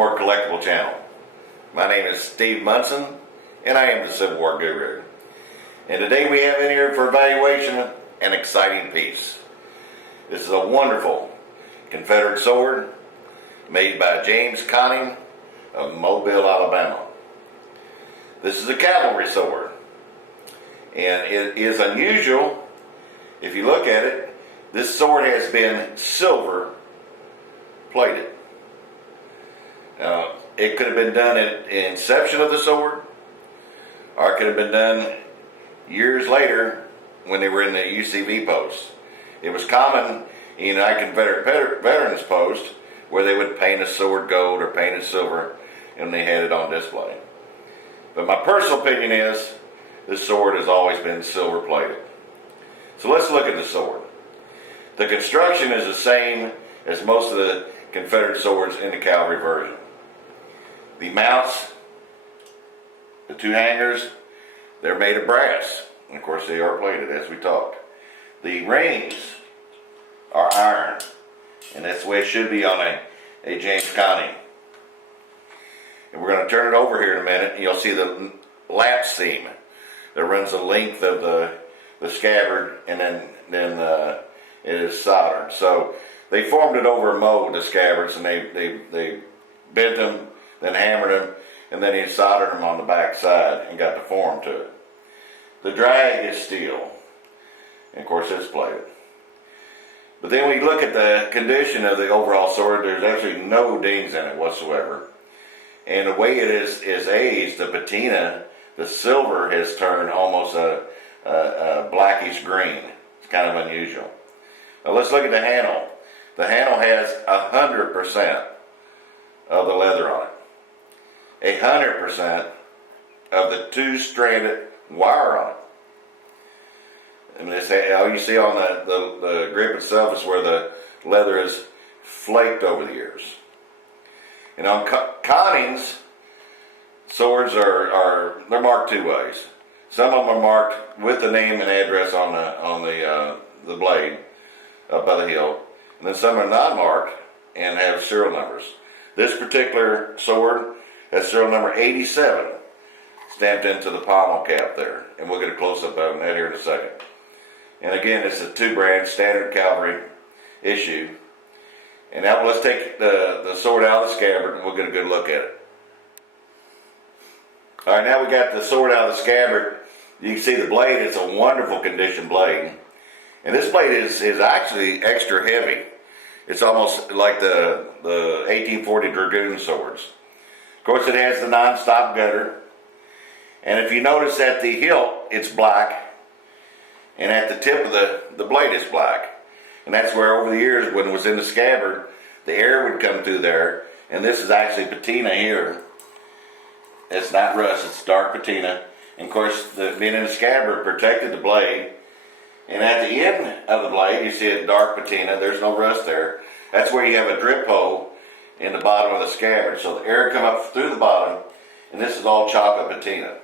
War Collectible channel. My name is stevemnsn, and I am the Civil War Guru. And today we have in here for evaluation an exciting piece. This is a wonderful Confederate sword made by James Conning of Mobile, Alabama. This is a cavalry sword, and it is unusual. If you look at it, this sword has been silver plated. Now, it could have been done at the inception of the sword, or it could have been done years later when they were in the UCV posts. It was common in the United Confederate Veterans Post where they would paint a sword gold or paint it silver and they had it on display. But my personal opinion is this sword has always been silver plated. So let's look at the sword. The construction is the same as most of the Confederate swords in the cavalry version. The mounts, the two hangers, they're made of brass. And of course they are plated as we talked. The rings are iron. And that's the way it should be on a James Conning. And we're going to turn it over here in a minute and you'll see the lap seam that runs the length of the scabbard, and then it is soldered. So they formed it over a mold, the scabbards, and they bent them, then hammered them, and then he soldered them on the back side and got the form to it. The drag is steel, and of course it's plated. But then we look at the condition of the overall sword. There's actually no dings in it whatsoever. And the way it is aged, the patina, the silver has turned almost a blackish green. It's kind of unusual. Now let's look at the handle. The handle has 100% of the leather on it. 100% of the two-stranded wire on it. And all you see on the grip itself is where the leather is flaked over the years. And on Conning's swords they're marked two ways. Some of them are marked with the name and address on the blade up by the hilt, and then some are not marked and have serial numbers. This particular sword has serial number 87 stamped into the pommel cap there, and we'll get a close-up of that here in a second. And again, it's a two-brand standard cavalry issue. And now let's take the sword out of the scabbard and we'll get a good look at it. Alright, now we got the sword out of the scabbard. You can see the blade. It's a wonderful condition blade. And this blade is actually extra heavy. It's almost like the 1840 Dragoon swords. Of course, it has the non-stop gutter. And if you notice at the hilt, it's black. And at the tip of the blade, it's black. And that's where over the years, when it was in the scabbard, the air would come through there. And this is actually patina here. It's not rust, it's dark patina. And of course, being in the scabbard protected the blade. And at the end of the blade, you see a dark patina. There's no rust there. That's where you have a drip hole in the bottom of the scabbard. So the air come up through the bottom, and this is all chocolate patina.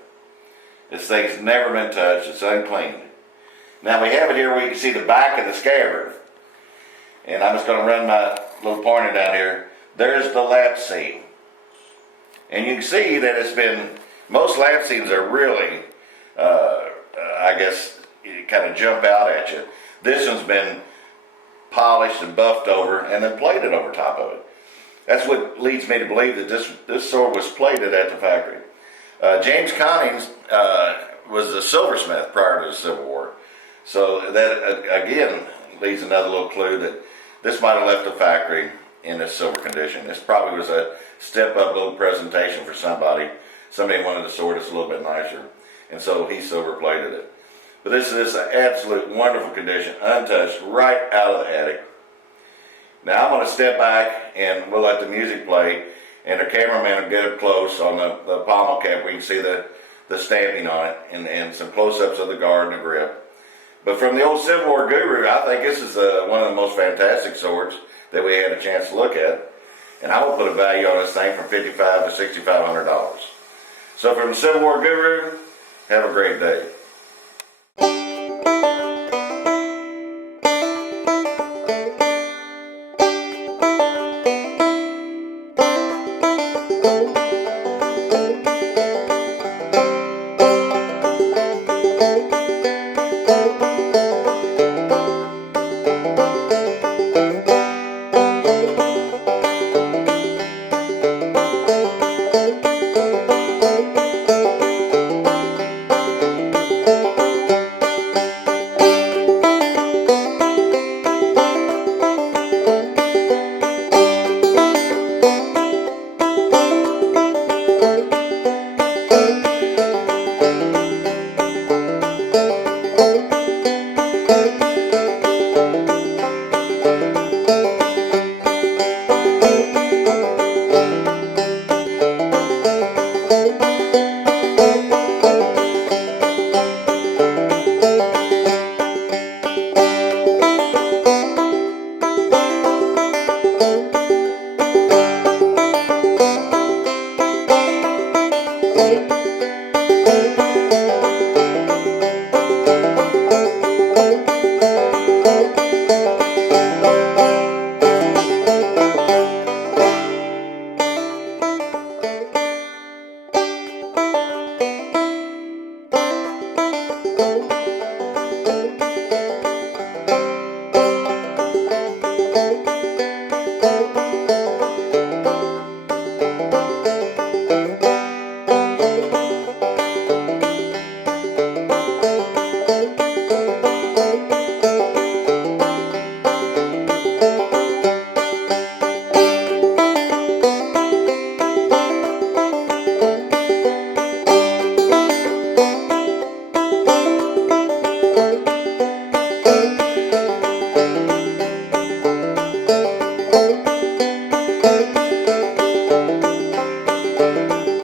This thing's never been touched. It's unclean. Now we have it here where you can see the back of the scabbard. And I'm just going to run my little pointer down here. There's the lap seam. And you can see that it's been, most lap seams are really, I guess, kind of jump out at you. This one's been polished and buffed over and then plated over top of it. That's what leads me to believe that this sword was plated at the factory. James Conning was a silversmith prior to the Civil War. So that, again, leads another little clue that this might have left the factory in this silver condition. This probably was a step-up little presentation for somebody. Somebody wanted a sword that's a little bit nicer, and so he silver-plated it. But this is an absolute wonderful condition, untouched, right out of the attic. Now I'm going to step back and we'll let the music play, and the cameraman will get up close on the pommel cap. We can see the stamping on it and some close-ups of the guard and the grip. But from the old Civil War Guru, I think this is one of the most fantastic swords that we had a chance to look at. And I will put a value on this thing from $5,500 to $6,500. So from the Civil War Guru, have a great day.